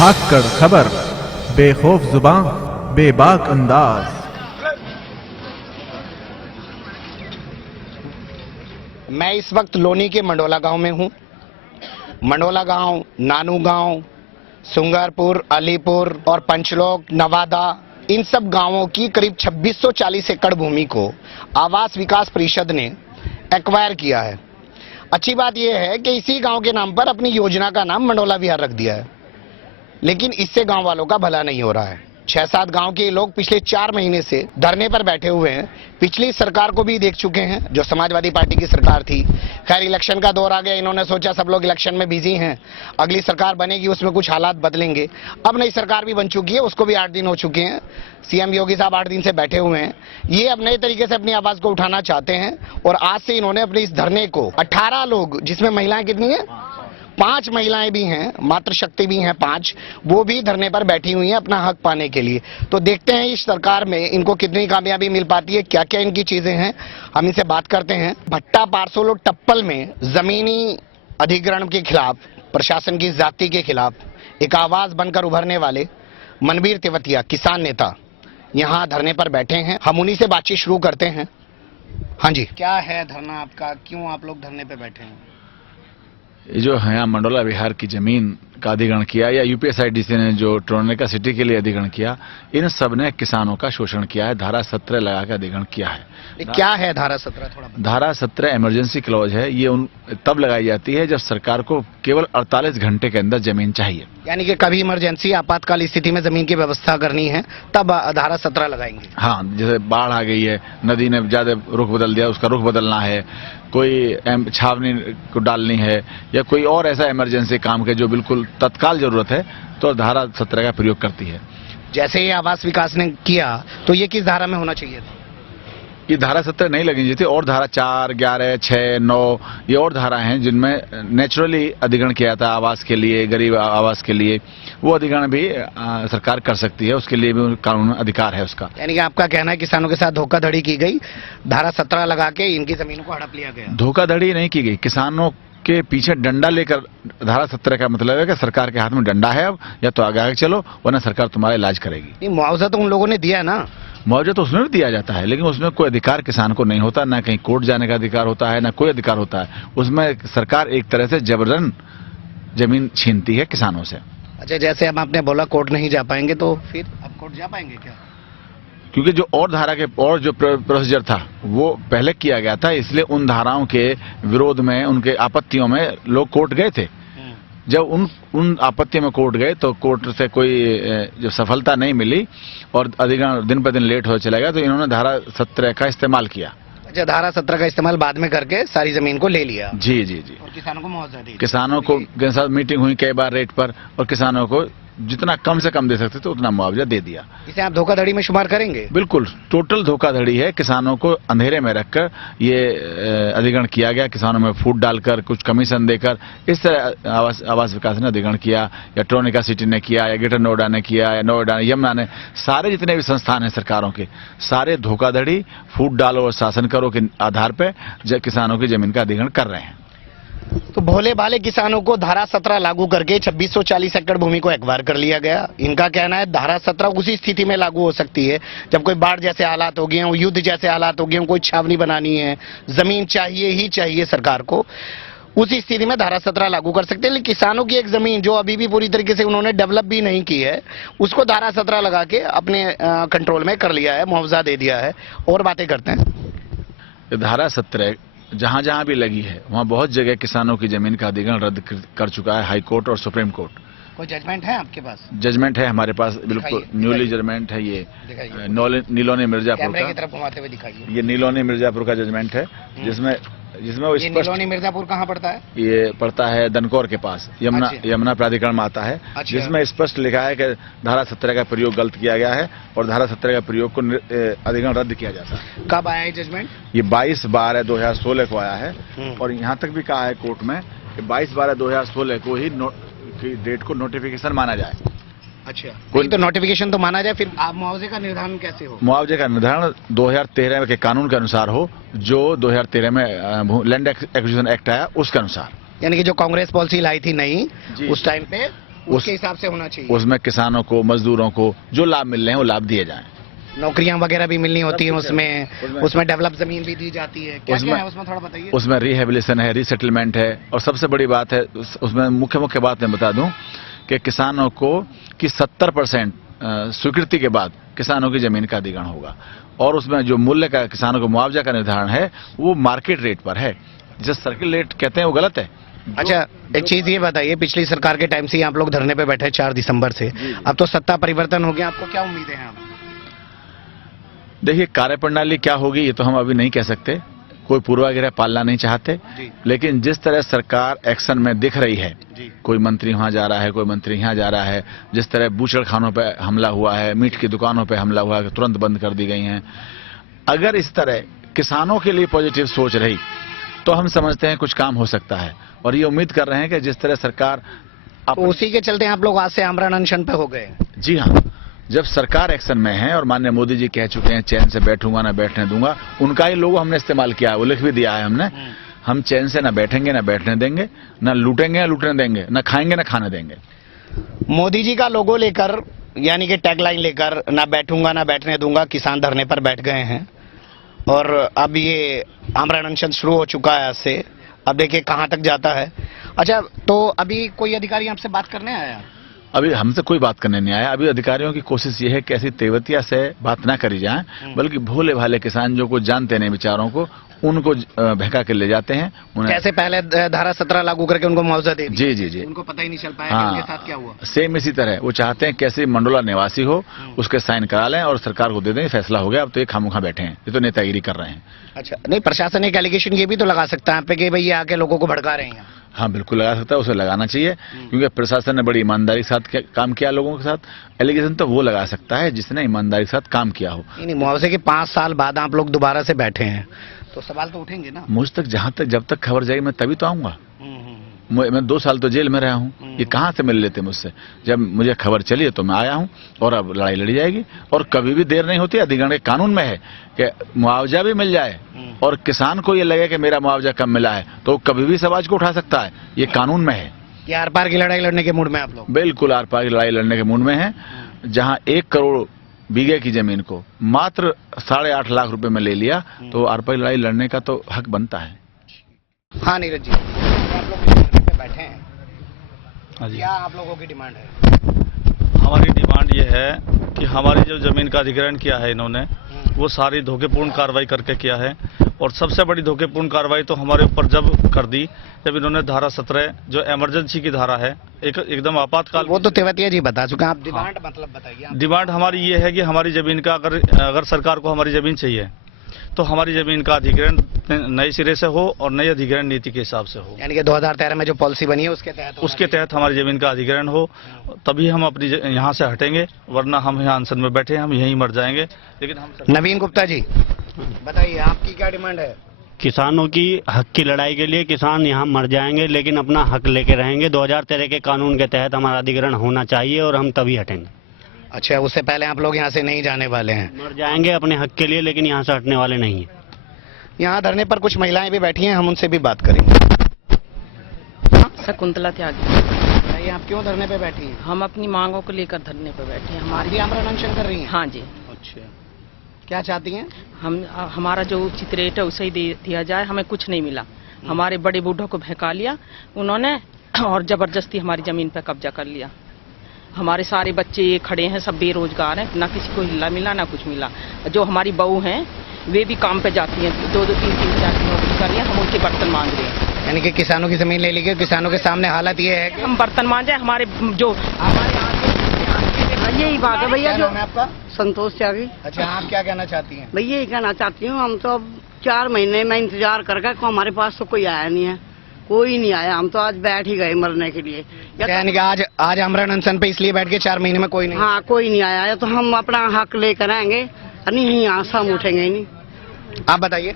धाकड़ खबर, बेखौफ जुबान, बेबाक अंदाज। मैं इस वक्त लोनी के मंडोला गांव में हूं। मंडोला गांव, नानू गांव, सुंगरपुर, अलीपुर और पंचलोक, नवादा, इन सब गांवों की करीब 2640 एकड़ भूमि को आवास विकास परिषद ने एक्वायर किया है। अच्छी बात यह है कि इसी गांव के नाम पर अपनी योजना का नाम मंडोला विहार रख दिया है, लेकिन इससे गांव वालों का भला नहीं हो रहा है। 6-7 गांव के लोग पिछले 4 महीने से धरने पर बैठे हुए हैं। पिछली सरकार को भी देख चुके हैं, जो समाजवादी पार्टी की सरकार थी। खैर, इलेक्शन का दौर आ गया, इन्होंने सोचा सब लोग इलेक्शन में बिजी हैं, अगली सरकार बनेगी उसमें कुछ हालात बदलेंगे। अब नई सरकार भी बन चुकी है, उसको भी 8 दिन हो चुके हैं। सीएम योगी साहब 8 दिन से बैठे हुए हैं। ये अब नए तरीके से अपनी आवाज को उठाना चाहते हैं और आज से इन्होंने अपने इस धरने को 18 लोग, जिसमें महिलाएं कितनी है, 5 महिलाएं भी हैं, मातृशक्ति भी हैं 5, वो भी धरने पर बैठी हुई हैं अपना हक पाने के लिए। तो देखते हैं इस सरकार में इनको कितनी कामयाबी मिल पाती है, क्या क्या इनकी चीजें हैं, हम इनसे बात करते हैं। भट्टा पारसोलो टप्पल में जमीनी अधिग्रहण के खिलाफ, प्रशासन की जाति के खिलाफ एक आवाज बनकर उभरने वाले मनवीर तेवतिया, किसान नेता, यहाँ धरने पर बैठे हैं। हम उन्हीं से बातचीत शुरू करते हैं। हाँ जी, क्या है धरना आपका, क्यों आप लोग धरने पर बैठे हैं? ये जो है मंडोला विहार की जमीन का अधिग्रहण किया या यूपीएसआईडीसी ने जो ट्रोनेका सिटी के लिए अधिग्रहण किया, इन सब ने किसानों का शोषण किया है। धारा 17 लगा के अधिग्रहण किया है। क्या है धारा 17? थोड़ा धारा 17 इमरजेंसी क्लॉज है। ये तब लगाई जाती है जब सरकार को केवल 48 घंटे के अंदर जमीन चाहिए। यानी कि कभी इमरजेंसी आपातकाल स्थिति में जमीन की व्यवस्था करनी है तब धारा 17 लगाएंगे। हाँ, जैसे बाढ़ आ गई है, नदी ने ज्यादा रुख बदल दिया, उसका रुख बदलना है, कोई छावनी को डालनी है, या कोई और ऐसा इमरजेंसी काम के जो बिल्कुल तत्काल जरूरत है, तो धारा 17 का प्रयोग करती है। जैसे ही आवास विकास ने किया तो ये किस धारा में होना चाहिए था? ये धारा 17 नहीं लगनी चाहिए थी, और धारा 4, 11, 6, 9 ये और धारा हैं जिनमें नेचुरली अधिग्रहण किया था आवास के लिए, गरीब आवास के लिए। वो अधिग्रहण भी सरकार कर सकती है, उसके लिए भी कानून अधिकार है उसका। यानी कि आपका कहना है किसानों के साथ धोखाधड़ी की गई, धारा 17 लगा के इनकी जमीनों को हड़प लिया गया। धोखाधड़ी नहीं की गई, किसानों के पीछे डंडा लेकर, धारा 17 का मतलब है कि सरकार के हाथ में डंडा है अब, या तो आगे चलो वरना सरकार तुम्हारा इलाज करेगी। मुआवजा तो उन लोगों ने दिया ना? मुआवजा तो उसमें भी दिया जाता है, लेकिन उसमें कोई अधिकार किसान को नहीं होता, ना कहीं कोर्ट जाने का अधिकार होता है, ना कोई अधिकार होता है। उसमें सरकार एक तरह से जबरन जमीन छीनती है किसानों से। अच्छा, जैसे अब आपने बोला कोर्ट नहीं जा पाएंगे, तो फिर अब कोर्ट जा पाएंगे क्या? क्योंकि जो और धारा के और जो प्रोसीजर था वो पहले किया गया था, इसलिए उन धाराओं के विरोध में, उनके आपत्तियों में लोग कोर्ट गए थे। जब उन आपत्तियों में कोर्ट गए तो कोर्ट से कोई जो सफलता नहीं मिली और अधिग्रहण दिन पर दिन लेट हो चला गया, तो इन्होंने धारा 17 का इस्तेमाल किया। अच्छा, धारा 17 का इस्तेमाल बाद में करके सारी जमीन को ले लिया। जी जी जी। और किसानों को मुआवजा दिया। किसानों को के साथ मीटिंग हुई कई बार रेट पर, और किसानों को जितना कम से कम दे सकते थे उतना मुआवजा दे दिया। इसे आप धोखाधड़ी में शुमार करेंगे? बिल्कुल, टोटल धोखाधड़ी है। किसानों को अंधेरे में रखकर ये अधिग्रहण किया गया, किसानों में फूट डालकर, कुछ कमीशन देकर, इस तरह आवास विकास ने अधिग्रहण किया, या ट्रोनेका सिटी ने किया, या ग्रेटर नोएडा ने किया, या नोएडा, यमुना ने, सारे जितने भी संस्थान हैं सरकारों के, सारे धोखाधड़ी, फूट डालो और शासन करो के आधार पर किसानों की जमीन का अधिग्रहण कर रहे हैं। तो भोले भाले किसानों को धारा 17 लागू करके 2640 एकड़ भूमि को एक्वायर कर लिया गया। इनका कहना है धारा 17 उसी स्थिति में लागू हो सकती है जब कोई बाढ़ जैसे हालात हो गए हों, युद्ध जैसे हालात हो गए हों, कोई छावनी बनानी है, जमीन चाहिए ही चाहिए सरकार को, उसी स्थिति में धारा 17 लागू कर सकते हैं। लेकिन किसानों की एक जमीन जो अभी भी पूरी तरीके से उन्होंने डेवलप भी नहीं की है, उसको धारा 17 लगा के अपने कंट्रोल में कर लिया है, मुआवजा दे दिया है। और बातें करते हैं। धारा 17 जहां जहां भी लगी है वहां बहुत जगह किसानों की जमीन का अधिग्रहण रद्द कर चुका है हाई कोर्ट और सुप्रीम कोर्ट। कोई जजमेंट है आपके पास? जजमेंट है हमारे पास, बिल्कुल न्यूली जजमेंट है। ये नीलोनी मिर्जापुर कैमरे की का, तरफ घुमाते हुए दिखाइए। ये नीलोनी मिर्जापुर का जजमेंट है, जिसमें वो ये नीलोनी मिर्जापुर कहाँ पड़ता है? ये पड़ता है दनकौर के पास, यमुना प्राधिकरण में आता है। अच्छा। जिसमें स्पष्ट लिखा है कि धारा 17 का प्रयोग गलत किया गया है और धारा 17 का प्रयोग को अधिग्रहण रद्द किया जाता है। कब आया है जजमेंट? ये 22/12/2016 को आया है, और यहाँ तक भी कहा है कोर्ट में कि 22/12/2016 को ही की डेट को नोटिफिकेशन माना जाए। अच्छा, कोई तो नोटिफिकेशन तो माना जाए, फिर आप मुआवजे का निर्धारण कैसे हो? मुआवजे का निर्धारण 2013 के कानून के अनुसार हो, जो 2013 में लैंड एक्विजिशन एक्ट आया उसके अनुसार। यानी कि जो कांग्रेस पॉलिसी लाई थी नहीं उस टाइम पे, उसके हिसाब से होना चाहिए। उसमें किसानों को, मजदूरों को जो लाभ मिल रहे हैं वो लाभ दिए जाएं। नौकरियां वगैरह भी मिलनी होती हैं उसमें डेवलप जमीन भी दी जाती है। क्या क्या है उसमें थोड़ा बताइए। उसमें रिहेबिलिटेशन है, रीसेटलमेंट है, और सबसे बड़ी बात है उसमें मुख्य बात मैं बता दूं कि किसानों को कि 70% स्वीकृति के बाद किसानों की जमीन का अधिग्रहण होगा, और उसमें जो मूल्य का किसानों को मुआवजा का निर्धारण है वो मार्केट रेट पर है। जिस सर्किल रेट कहते हैं वो गलत है। अच्छा, एक चीज ये बताइए, पिछली सरकार के टाइम से ही आप लोग धरने पे बैठे 4 दिसंबर से, अब तो सत्ता परिवर्तन हो गया, आपको क्या उम्मीदें हैं? देखिए, कार्यप्रणाली क्या होगी ये तो हम अभी नहीं कह सकते, कोई पूर्वाग्रह पालना नहीं चाहते, लेकिन जिस तरह सरकार एक्शन में दिख रही है, कोई मंत्री वहां जा रहा है, कोई मंत्री यहाँ जा रहा है, जिस तरह बूचड़ खानों पे हमला हुआ है, मीट की दुकानों पे हमला हुआ है, तुरंत बंद कर दी गई हैं, अगर इस तरह किसानों के लिए पॉजिटिव सोच रही तो हम समझते हैं कुछ काम हो सकता है, और ये उम्मीद कर रहे हैं कि जिस तरह सरकार तो उसी के चलते आप लोग आज से आमरण अनशन पे हो गए। जी हाँ, जब सरकार एक्शन में है और माननीय मोदी जी कह चुके हैं चैन से बैठूंगा ना बैठने दूंगा, उनका ही लोगो हमने इस्तेमाल किया है, वो लिख भी दिया है हमने, हम चैन से ना बैठेंगे ना बैठने देंगे, ना लूटेंगे ना लूटने देंगे, ना खाएंगे ना खाने देंगे। मोदी जी का लोगो लेकर, यानी कि टैगलाइन लेकर, ना बैठूंगा ना बैठने दूंगा, किसान धरने पर बैठ गए हैं, और अब ये आमरण अनशन शुरू हो चुका है आज से। अब देखिए कहां तक जाता है। अच्छा, तो अभी कोई अधिकारी आपसे बात करने आया? अभी हमसे कोई बात करने नहीं आया। अभी अधिकारियों की कोशिश ये है कि ऐसी तेवतिया से बात ना करी जाए, बल्कि भोले भाले किसान जो को जानते नहीं बेचारों को, उनको बहका के ले जाते हैं। उन्हें कैसे पहले धारा 17 लागू करके उनको मुआवजा दे दिया। जी, उनको पता ही नहीं चल पाया हाँ, कि उनके साथ क्या हुआ। सेम इसी तरह वो चाहते हैं कैसे मंडोला निवासी हो, उसके साइन करा लें और सरकार को दे दें, फैसला हो गया, अब तो ये खामोखा बैठे हैं, ये तो नेतागिरी कर रहे हैं। अच्छा, नहीं, प्रशासन एक एलिगेशन ये भी तो लगा सकता है आप पे कि भाई ये आके लोगों को भड़का रहे हैं। हाँ, बिल्कुल लगा सकता है, उसे लगाना चाहिए, क्योंकि प्रशासन ने बड़ी ईमानदारी के साथ काम किया लोगों के साथ। एलिगेशन तो वो लगा सकता है जिसने ईमानदारी के साथ काम किया हो। नहीं, मुआवजे के 5 साल बाद आप लोग दोबारा से बैठे हैं तो सवाल तो उठेंगे ना। मुझ तक जब तक खबर जाएगी मैं तभी तो आऊंगा। मैं 2 साल तो जेल में रहा हूँ, ये कहाँ से मिल लेते मुझसे। जब मुझे खबर चली तो मैं आया हूँ, और अब लड़ाई लड़ी जाएगी, और कभी भी देर नहीं होती। अधिग्रहण के कानून में है कि मुआवजा भी मिल जाए, और किसान को ये लगे कि मेरा मुआवजा कम मिला है तो कभी भी समाज को उठा सकता है, ये कानून में है। ये आर पार की लड़ाई लड़ने के मूड में आप लोग? बिल्कुल आर पार की लड़ाई लड़ने के मूड में है। जहाँ 1 करोड़ बीघे की जमीन को मात्र 8.5 लाख रुपए में ले लिया, तो आर पार की लड़ाई लड़ने का तो हक बनता है। हाँ नीरज जी, आप लोग धरने पे बैठे हैं, क्या आप लोगों की डिमांड है? हमारी डिमांड ये है कि हमारी जो जमीन का अधिग्रहण किया है इन्होंने, वो सारी धोखेपूर्ण कार्रवाई करके किया है, और सबसे बड़ी धोखेपूर्ण कार्रवाई तो हमारे ऊपर जब कर दी जब इन्होंने धारा 17 जो इमरजेंसी की धारा है, एकदम आपातकाल। वो तो तेवतिया जी बता चुके हैं, आप डिमांड मतलब बताइए। डिमांड हमारी ये है कि हमारी जमीन का अगर सरकार को हमारी जमीन चाहिए तो हमारी जमीन का अधिग्रहण नए सिरे से हो, और नई अधिग्रहण नीति के हिसाब से हो। यानी कि 2013 में जो पॉलिसी बनी है उसके तहत हमारी जमीन का अधिग्रहण हो, तभी हम अपनी यहाँ से हटेंगे, वरना हम यहाँ अनशन में बैठे, हम यहीं मर जाएंगे। लेकिन हम नवीन गुप्ता जी बताइए, आपकी क्या डिमांड है? किसानों की हक की लड़ाई के लिए किसान यहाँ मर जाएंगे, लेकिन अपना हक लेके रहेंगे। 2013 के कानून के तहत हमारा अधिग्रहण होना चाहिए, और हम तभी हटेंगे। अच्छा, उससे पहले आप लोग यहाँ से नहीं जाने वाले हैं? मर जाएंगे अपने हक के लिए, लेकिन यहाँ से हटने वाले नहीं हैं। यहाँ धरने पर कुछ महिलाएं भी बैठी हैं, हम उनसे भी बात करेंगे। शकुंतला त्यागी। आप क्यों धरने पे बैठी हैं? हम अपनी मांगों को लेकर धरने पर बैठे हैं। हमारी आमरण अनशन कर रही हैं? हाँ जी। अच्छा, क्या चाहती हैं? हमारा जो उचित रेट है उसे ही दिया जाए, हमें कुछ नहीं मिला। हमारे बड़े बूढ़ों को बहका लिया उन्होंने, और जबरदस्ती हमारी जमीन पर कब्जा कर लिया। हमारे सारे बच्चे खड़े हैं, सब बेरोजगार हैं, ना किसी को हिला मिला ना कुछ मिला। जो हमारी बहू हैं वे भी काम पे जाती हैं, 2-2, 3-3 हज़ार की नौकरी कर रही हैं, हम उनके बर्तन मांग रहे हैं। यानी कि किसानों की जमीन ले ली गई, किसानों के सामने हालत ये है कि हम बर्तन मांजे, हमारे जो यही बात है भैया। जो आपका संतोष त्यागी। अच्छा, आप क्या कहना चाहती हैं? भैया यही कहना चाहती हूँ, हम तो अब 4 महीने में इंतजार करके हमारे पास तो कोई आया नहीं है, कोई नहीं आया। हम तो आज बैठ ही गए मरने के लिए। यानी कि आज आमरण अनशन पे इसलिए बैठ के 4 महीने में कोई नहीं? हाँ, कोई नहीं आया, तो हम अपना हक लेकर आएंगे, नहीं यहाँ से हम उठेंगे ही नहीं। आप बताइए।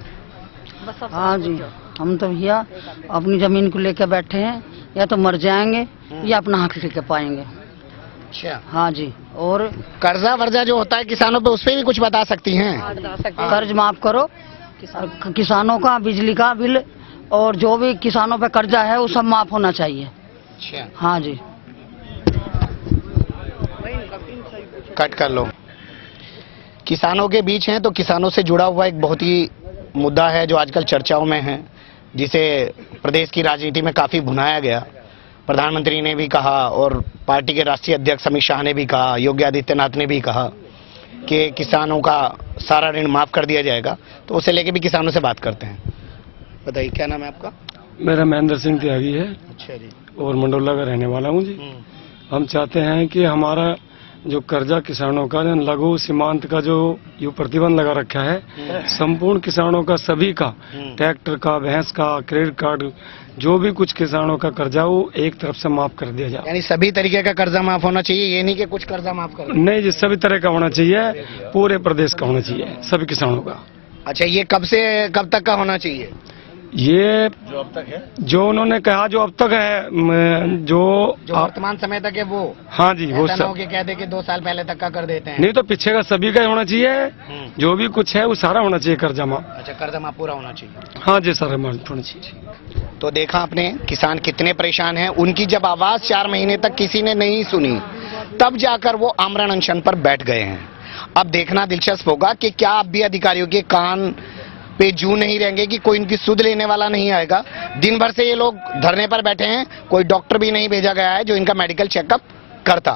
हाँ जी, हम तो भैया अपनी जमीन को लेकर बैठे हैं, या तो मर जाएंगे या अपना हक लेके पाएंगे। अच्छा, हाँ जी। और कर्जा वर्जा जो होता है किसानों पे, उस पे भी कुछ बता सकती हैं? कर्ज माफ करो किसानों का, बिजली का बिल, और जो भी किसानों पे कर्जा है वो सब माफ होना चाहिए। अच्छा, हाँ जी। कट कर लो। किसानों के बीच हैं तो किसानों से जुड़ा हुआ एक बहुत ही मुद्दा है जो आजकल चर्चाओं में है, जिसे प्रदेश की राजनीति में काफी भुनाया गया। प्रधानमंत्री ने भी कहा और पार्टी के राष्ट्रीय अध्यक्ष अमित शाह ने भी कहा, योगी आदित्यनाथ ने भी कहा कि किसानों का सारा ऋण माफ कर दिया जाएगा। तो उसे लेके भी किसानों से बात करते हैं। बताइए, क्या नाम है आपका? मेरा महेंद्र सिंह त्यागी है अच्छा जी। और मंडोला का रहने वाला हूँ जी। हम चाहते हैं कि हमारा जो कर्जा किसानों का लघु सीमांत का जो ये प्रतिबंध लगा रखा है, संपूर्ण किसानों का, सभी का, ट्रैक्टर का, भैंस का, क्रेडिट कार्ड, जो भी कुछ किसानों का कर्जा वो एक तरफ से माफ कर दिया जाए। यानी सभी तरीके का कर्जा माफ होना चाहिए, ये नहीं कि कुछ कर्जा माफ कर। नहीं जी, सभी तरह का होना चाहिए, पूरे प्रदेश का होना चाहिए, सभी किसानों का। अच्छा, ये कब से कब तक का होना चाहिए? ये जो अब तक है, जो उन्होंने कहा जो अब तक है, जो वर्तमान समय तक है वो। हाँ जी, वो ऐसा ना सब हो कि कह दे कि 2 साल पहले तक का कर देते हैं। नहीं तो पीछे का सभी का होना चाहिए, जो भी कुछ है वो सारा होना चाहिए कर्जा माफ। अच्छा, कर्जा माफ पूरा होना चाहिए। हाँ जी, सारा माफ होना चाहिए। तो देखा आपने किसान कितने परेशान हैं। उनकी जब आवाज 4 महीने तक किसी ने नहीं सुनी, तब जाकर वो आमरण अनशन पर बैठ गए हैं। अब देखना दिलचस्प होगा कि क्या अब भी अधिकारियों के कान पे जू नहीं रहेंगे कि कोई इनकी सुध लेने वाला नहीं आएगा। दिन भर से ये लोग धरने पर बैठे हैं, कोई डॉक्टर भी नहीं भेजा गया है जो इनका मेडिकल चेकअप करता।